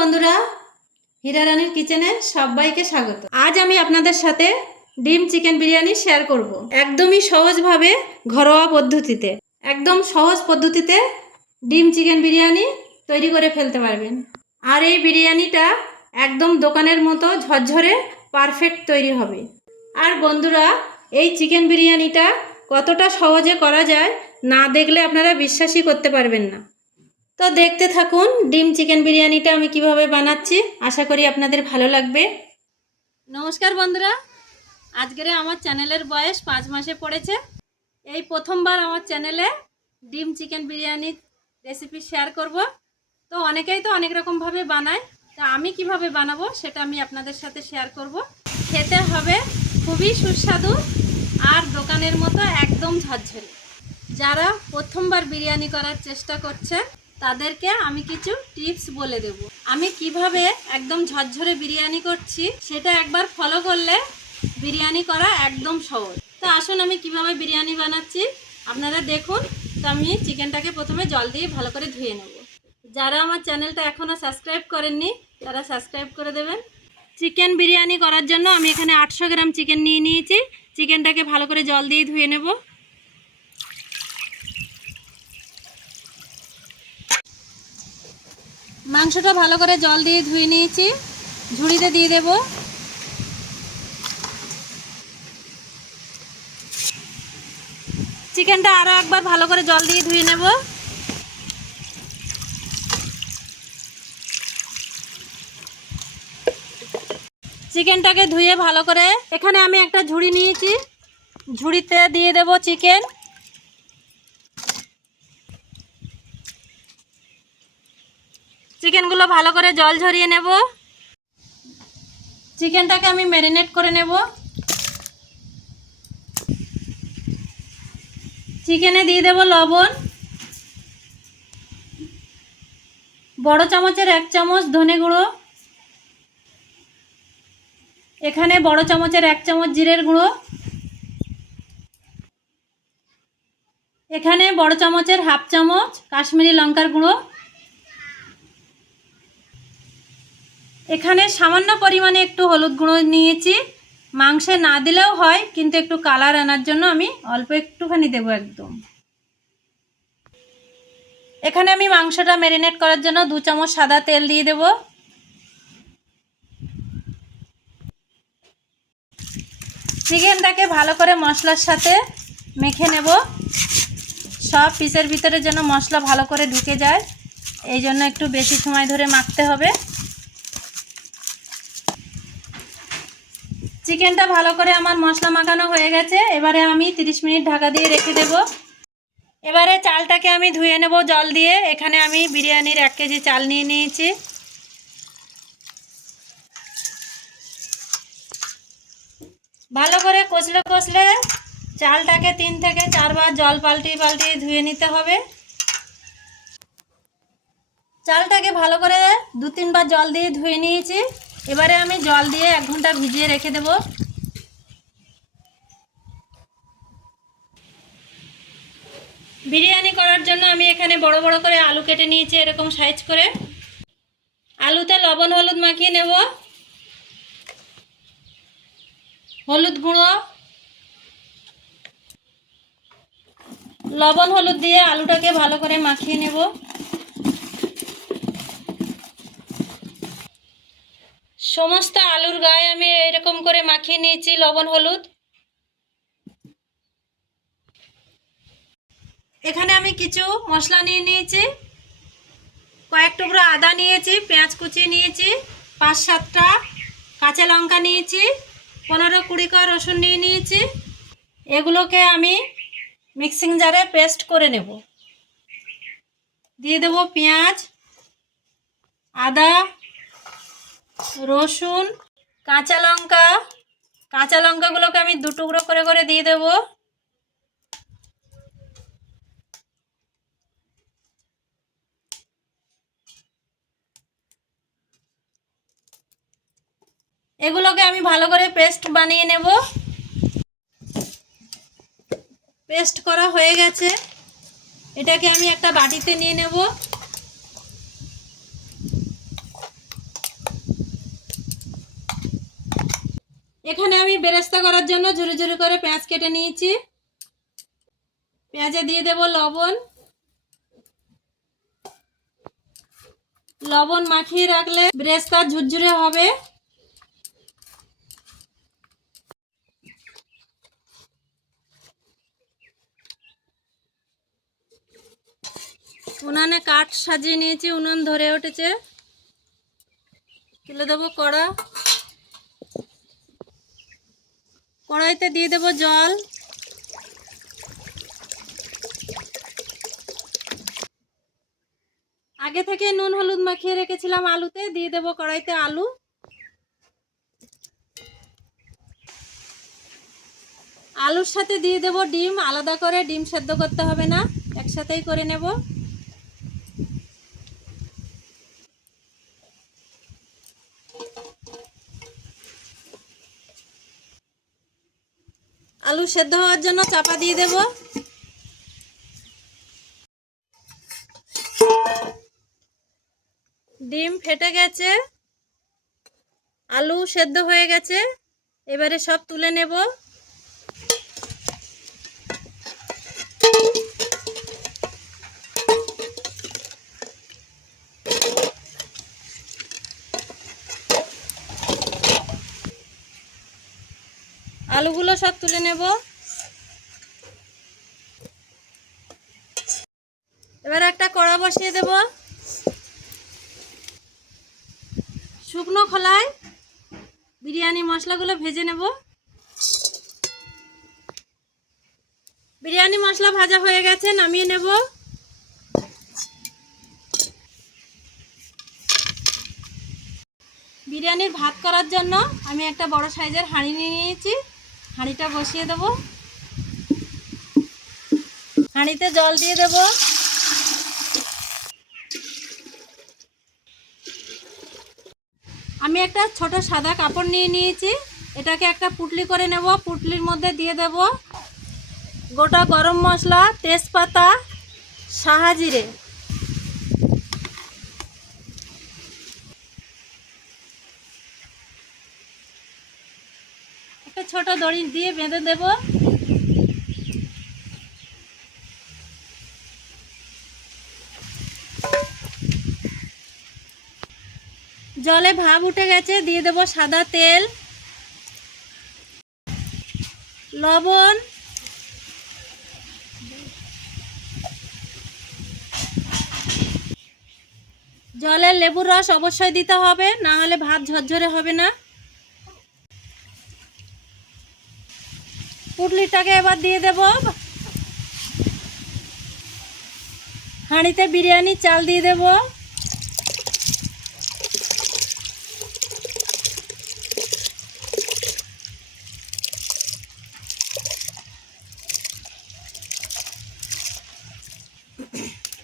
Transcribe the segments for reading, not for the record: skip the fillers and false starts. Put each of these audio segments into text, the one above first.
বন্ধুরা, হীরা রানীর কিচেনে সবাইকে স্বাগত। আজ আমি আপনাদের সাথে ডিম চিকেন বিরিয়ানি শেয়ার করব। একদমই সহজভাবে ঘরোয়া পদ্ধতিতে, একদম সহজ পদ্ধতিতে ডিম চিকেন বিরিয়ানি তৈরি করে ফেলতে পারবেন। আর এই বিরিয়ানিটা একদম দোকানের মতো ঝরঝরে পারফেক্ট তৈরি হবে। আর বন্ধুরা, এই চিকেন বিরিয়ানিটা কতটা সহজে করা যায় না দেখলে আপনারা বিশ্বাসই করতে পারবেন না। তো দেখতে থাকুন ডিম চিকেন বিরিয়ানিটা আমি কিভাবে বানাচ্ছি। আশা করি আপনাদের ভালো লাগবে। নমস্কার বন্ধুরা, আজকের আমার চ্যানেলের বয়স 5 মাসে পড়েছে। এই প্রথমবার আমার চ্যানেলে ডিম চিকেন বিরিয়ানির রেসিপি শেয়ার করব। তো অনেকেই তো অনেক রকমভাবে বানায়, তা আমি কিভাবে বানাবো সেটা আমি আপনাদের সাথে শেয়ার করব। খেতে হবে খুবই সুস্বাদু আর দোকানের মতো একদম ঝরঝরে। যারা প্রথমবার বিরিয়ানি করার চেষ্টা করছেন তাদেরকে আমি কিছু টিপস বলে দেব। আমি কিভাবে একদম ঝরঝরে বিরিয়ানি করছি সেটা একবার ফলো করলে বিরিয়ানি করা একদম সহজ। তো আসুন আমি কিভাবে বিরিয়ানি বানাচ্ছি আপনারা দেখুন। তো আমি চিকেনটাকে প্রথমে জল দিয়ে ভালো করে ধুয়ে নেব। যারা আমার চ্যানেলটা এখনও সাবস্ক্রাইব করেননি তারা সাবস্ক্রাইব করে দেবেন। চিকেন বিরিয়ানি করার জন্য আমি এখানে 800 গ্রাম চিকেন নিয়ে নিয়েছি। চিকেনটাকে ভালো করে জল দিয়ে ধুয়ে নেব। মাংসটা ভালো করে জল দিয়ে ধুয়ে নিয়েছি, ঝুড়িতে দিয়ে দেব। চিকেনটা আরও একবার ভালো করে জল দিয়ে ধুয়ে নেব। চিকেনটাকে ধুয়ে ভালো করে এখানে আমি একটা ঝুড়ি নিয়েছি, ঝুড়িতে দিয়ে দেব চিকেন। চিকেনগুলো ভালো করে জল ঝরিয়ে নেব। চিকেনটাকে আমি ম্যারিনেট করে নেব। চিকেনে দিয়ে দেব লবণ, বড় চামচের 1 চামচ ধনে গুঁড়ো, এখানে বড় চামচের 1 চামচ জিরের গুঁড়ো, এখানে বড় চামচের 1/2 চামচ কাশ্মীরি লঙ্কার গুঁড়ো, এখানে সামান্য পরিমাণে একটু হলুদ গুঁড়ো নিয়েছি। মাংসে না দিলেও হয়, কিন্তু একটু কালার আনার জন্য আমি অল্প একটুখানি দেব একদম। এখানে আমি মাংসটা ম্যারিনেট করার জন্য 2 চামচ সাদা তেল দিয়ে দেব। চিকেনটাকে ভালো করে মশলার সাথে মেখে নেব। সব পিসের ভিতরে যেন মশলা ভালো করে ঢুকে যায়, এই জন্য একটু বেশি সময় ধরে মাখতে হবে। চিকেনটা ভালো করে আমার মশলা মাখানো হয়ে গেছে। এবারে আমি 30 মিনিট ঢাকা দিয়ে রেখে দেব। এবারে চালটাকে আমি ধুয়ে নেব জল দিয়ে। এখানে আমি বিরিয়ানির 1 কেজি চাল নিয়ে নিয়েছি। ভালো করে কষলে কষলে চালটাকে 3 থেকে 4 বার জল পাল্টিয়ে ধুয়ে নিতে হবে। চালটাকে ভালো করে 2-3 বার জল দিয়ে ধুয়ে নিয়েছি। এবারে আমি জল দিয়ে 1 ঘন্টা ভিজিয়ে রেখে দেব। বিরিয়ানি করার জন্য আমি এখানে বড় বড় করে আলু কেটে নিয়েছি, এরকম সাইজ করে। আলুতে লবণ হলুদ মাখিয়ে নেব। হলুদ গুঁড়ো, লবণ হলুদ দিয়ে আলুটাকে ভালো করে মাখিয়ে নেব। সমস্ত আলুর গায়ে আমি এরকম করে মাখিয়ে নিয়েছি লবণ হলুদ। এখানে আমি কিছু মশলা নিয়ে নিয়েছি। কয়েক টুকরো আদা নিয়েছি, পেঁয়াজ কুচি নিয়েছি, 5-7টা কাঁচা লঙ্কা নিয়েছি, 15-20 কোয়া রসুন নিয়ে নিয়েছি। এগুলোকে আমি মিক্সিং জারে পেস্ট করে নেব। দিয়ে দেব পেঁয়াজ, আদা, রসুন, কাঁচা লঙ্কা। কাঁচা লঙ্কাগুলোকে আমি 2 টুকরো করে করে দিয়ে দেব। এগুলোকে আমি ভালো করে পেস্ট বানিয়ে নেব। পেস্ট করা হয়ে গেছে, এটাকে আমি একটা বাটিতে নিয়ে নেব। এখানে আমি বেরেস্তা করার জন্য ঝুরি ঝুরি করে পেঁয়াজ কেটে নিয়েছি। পেঁয়াজে দিয়ে দেব লবণ। লবণ মাখিয়ে রাখলে বেরেস্তা ঝুরঝুরে হবে। উনানে কাঠ সাজিয়ে নিয়েছি, উনুন ধরে উঠেছে। তুলে দেবো কড়া। কড়াইতে দিয়ে দেব জল। আগে থেকে নুন হলুদ মাখিয়ে রেখেছিলাম আলুতে, দিয়ে দেব কড়াইতে আলু। আলুর সাথে দিয়ে দেব ডিম। আলাদা করে ডিম সেদ্ধ করতে হবে না, একসাথেই করে নেব। আলু সেদ্ধ হওয়ার জন্য চাপা দিয়ে দেব। ডিম ফেটে গেছে, আলু সেদ্ধ হয়ে গেছে। এবারে সব তুলে নেব। আলুগুলো সব তুলে নেব। এবার একটা কড়া বসিয়ে দেব। শুকনো খোলায় বিরিয়ানি মশলাগুলো ভেজে নেব। বিরিয়ানি মশলা ভাজা হয়ে গেছে, নামিয়ে নেব। বিরিয়ানির ভাত করার জন্য আমি একটা বড় সাইজের হাঁড়ি নিয়ে নিয়েছি। হাঁড়িটা বসিয়ে দেব। হাঁড়িতে জল দিয়ে দেব। আমি একটা ছোট সাদা কাপড় নিয়ে নিয়েছি। এটাকে একটা পুটলি করে নেব। পুটলির মধ্যে দিয়ে দেব গোটা গরম মশলা, তেজপাতা, সাহাজিরে। একটা ছোট দড়ি দিয়ে বেঁধে দেব। জলে ভাপ উঠে গেছে, দিয়ে দেব সাদা তেল, লবণ, জলে লেবুর রস অবশ্যই দিতে হবে, না হলে ভাত ঝরঝরে হবে না। পুটলিটাকে এবার দিয়ে দেব। হাঁড়িতে বিরিয়ানির চাল দিয়ে দেব।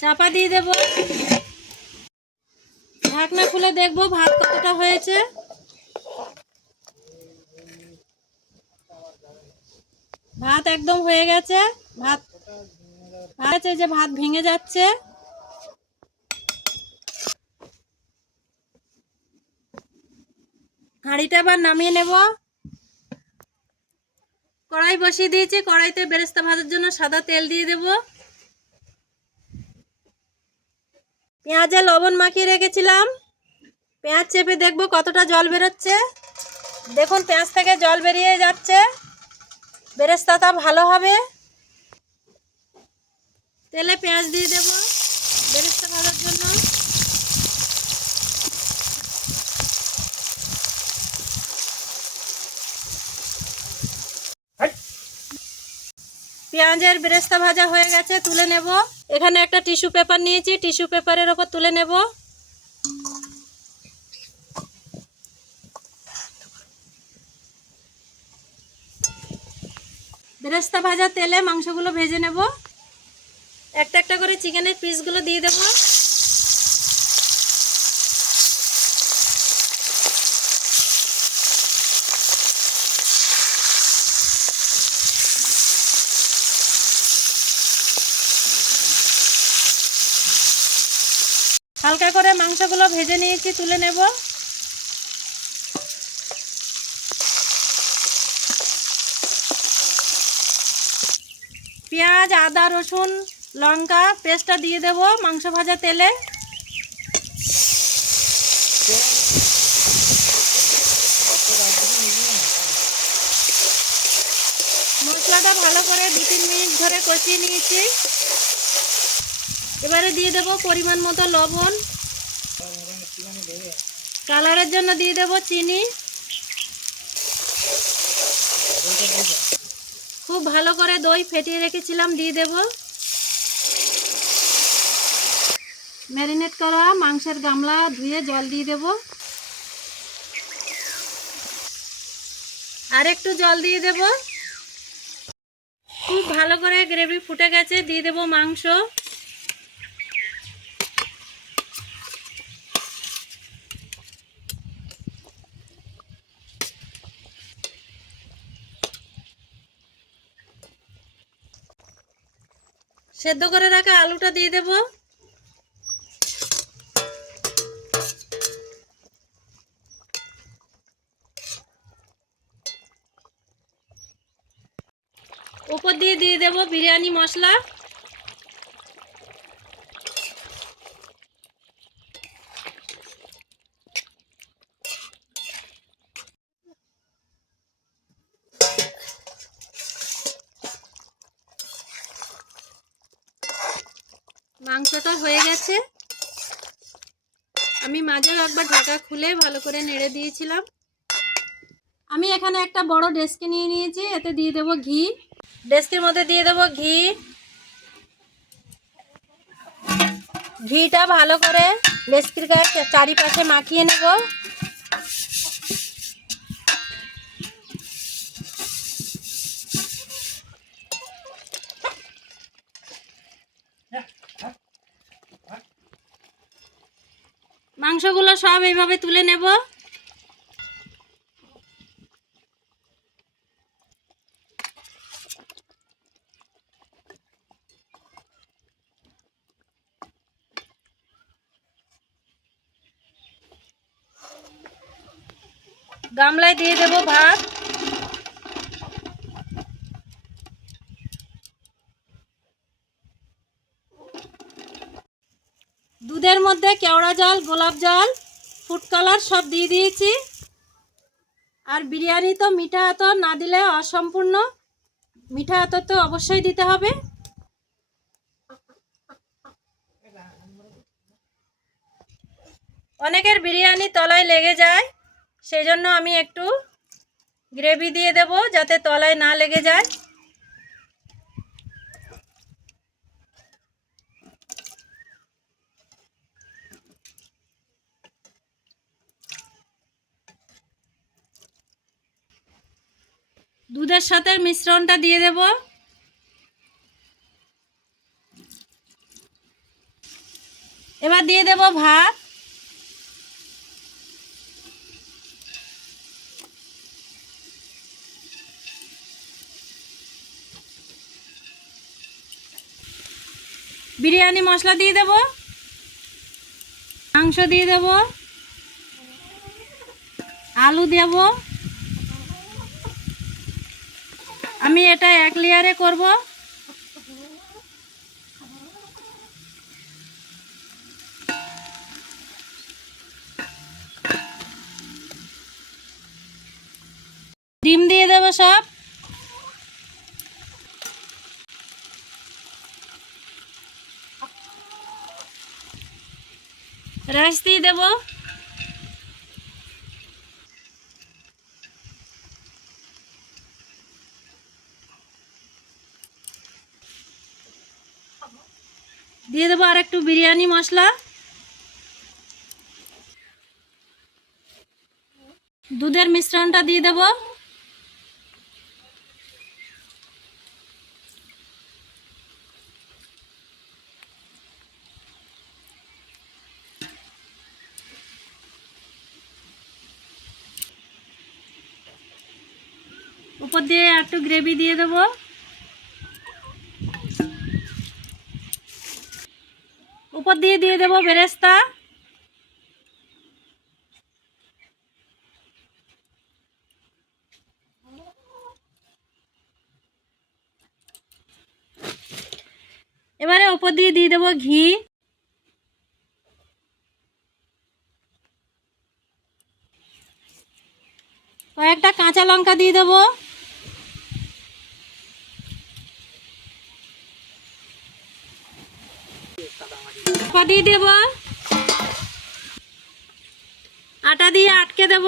চাপা দিয়ে দেব। ঢাকনা খুলে দেখব ভাত কতটা হয়েছে। ভাত একদম হয়ে গেছে। ভাত আছে যে ভাত ভেঙে যাচ্ছে। হাঁড়িটা আবার নামিয়ে নেব। কড়াই বসিয়ে দিয়েছি। কড়াইতে বেরেস্তা ভাজার জন্য সাদা তেল দিয়ে দেব। পেঁয়াজে লবণ মাখিয়ে রেখেছিলাম। পেঁয়াজ চেপে দেখব কতটা জল বেরোচ্ছে। দেখুন পেঁয়াজ থেকে জল বেরিয়ে যাচ্ছে। বেরেস্তাটা ভালো হবে। তেলে পেঁয়াজ দিয়ে দেব বেরেস্তা ভাজার জন্য। পেঁয়াজের বেরেস্তা ভাজা হয়ে গেছে, তুলে নেব। এখানে একটা টিস্যু পেপার নিয়েছি, টিস্যু পেপারের ওপর তুলে নেব। বেরেস্তা ভাজা তেলে মাংসগুলো ভেজে নেব। একটা একটা করে চিকেনের পিসগুলো দিয়ে দেব। হালকা করে মাংসগুলো ভেজে নিয়েছি, তুলে নেব। পেঁয়াজ, আদা, রসুন, লঙ্কা পেস্টটা দিয়ে দেব মাংস ভাজা তেলে। মশলাটা ভালো করে 2-3 মিনিট ধরে কষিয়ে নিয়েছি। এবারে দিয়ে দেব পরিমাণ মতো লবণ, কালারের জন্য দিয়ে দেব চিনি। খুব ভালো করে দই ফেটিয়ে রেখেছিলাম দিয়ে দেব। ম্যারিনেট করা মাংসের গামলা ধুয়ে জল দিয়ে দেব। আর একটু জল দিয়ে দেব। খুব ভালো করে গ্রেভি ফুটে গেছে, দিয়ে দেব মাংস। সেদ্ধ করে রাখা আলুটা দিয়ে দেব। উপর দিয়ে দেব বিরিয়ানি মশলা। মাংসটা হয়ে গেছে। আমি মাঝেও একবার ঢাকা খুলে ভালো করে নেড়ে দিয়েছিলাম। আমি এখানে একটা বড় ডেস্কি নিয়ে নিয়েছি, এতে দিয়ে দেব ঘি। ডেস্কির মধ্যে দিয়ে দেব ঘি। ঘিটা ভালো করে ডেস্কির গায়ে চারিপাশে মাখিয়ে নেব। মাংসগুলো সব এইভাবে তুলে নেব। গামলায় দিয়ে দেব ভাত। দুধের মধ্যে কেওড়া জল, গোলাপ জল, ফুড কালার সব দিয়ে দিয়েছি। আর বিরিয়ানি তো মিঠা আতর না দিলে অসম্পূর্ণ, মিঠা আতর তো অবশ্যই দিতে হবে। অনেকের বিরিয়ানি তলায় লেগে যায়, সেই জন্য আমি একটু গ্রেভি দিয়ে দেব যাতে তলায় না লেগে যায়। দুধের সাথে মিশ্রণটা দিয়ে দেব। এবার দিয়ে দেব ভাত। বিরিয়ানি মশলা দিয়ে দেব। মাংস দিয়ে দেব। আলু দেব। আমি এটা 1 লেয়ারে করব। ডিম দিয়ে দেব সব। রাইস দিয়ে দেব। দিয়ে দেবো আর একটু বিরিয়ানি মশলা। দুধের মিশ্রণটা দিয়ে দেব। উপর দিয়ে একটু গ্রেভি দিয়ে দেব। উপর দিয়ে দেব বেরেস্তা। এবারে ওপর দিয়ে দিয়ে দেবো ঘি। কয়েকটা কাঁচা লঙ্কা দিয়ে দেবো। দিয়ে দেব, আটা দিয়ে আটকে দেব।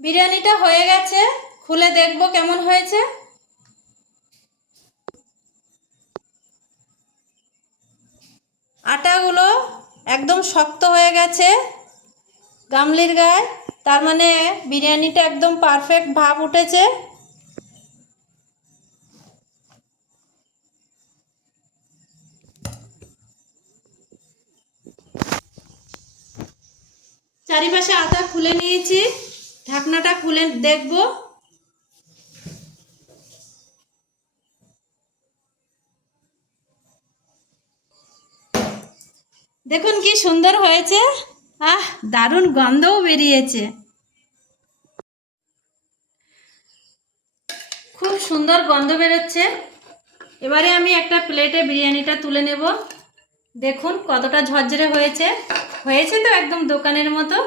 বিরিয়ানিটা হয়ে গেছে, খুলে দেখবো কেমন হয়েছে। আটাগুলো একদম শক্ত হয়ে গেছে গামলির গায়ে, তার মানে বিরিয়ানিটা একদম পারফেক্ট ভাব উঠেছে। চারিপাশে আটা খুলে নিয়েছি, ঢাকনাটা খুলে দেখব। দেখুন কি সুন্দর হয়েছে, দারুণ গন্ধও বেরিয়েছে, খুব সুন্দর গন্ধ বেরোচ্ছে। এবারে আমি একটা প্লেটে বিরিয়ানিটা তুলে নেব। দেখুন কতটা ঝরঝরে হয়েছে, হয়েছে তো একদম দোকানের মতো।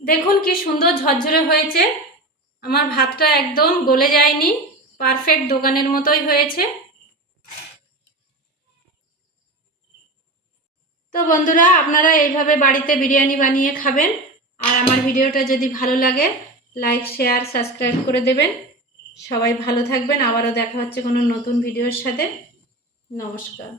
দেখুন কি সুন্দর ঝরঝরে হয়েছে, আমার ভাতটা একদম গলে যায়নি, পারফেক্ট দোকানের মতোই হয়েছে। তো বন্ধুরা, আপনারা এইভাবে বাড়িতে বিরিয়ানি বানিয়ে খাবেন। আর আমার ভিডিওটা যদি ভালো লাগে লাইক শেয়ার সাবস্ক্রাইব করে দেবেন। সবাই ভালো থাকবেন, আবারও দেখা হচ্ছে কোনো নতুন ভিডিওর সাথে। নমস্কার।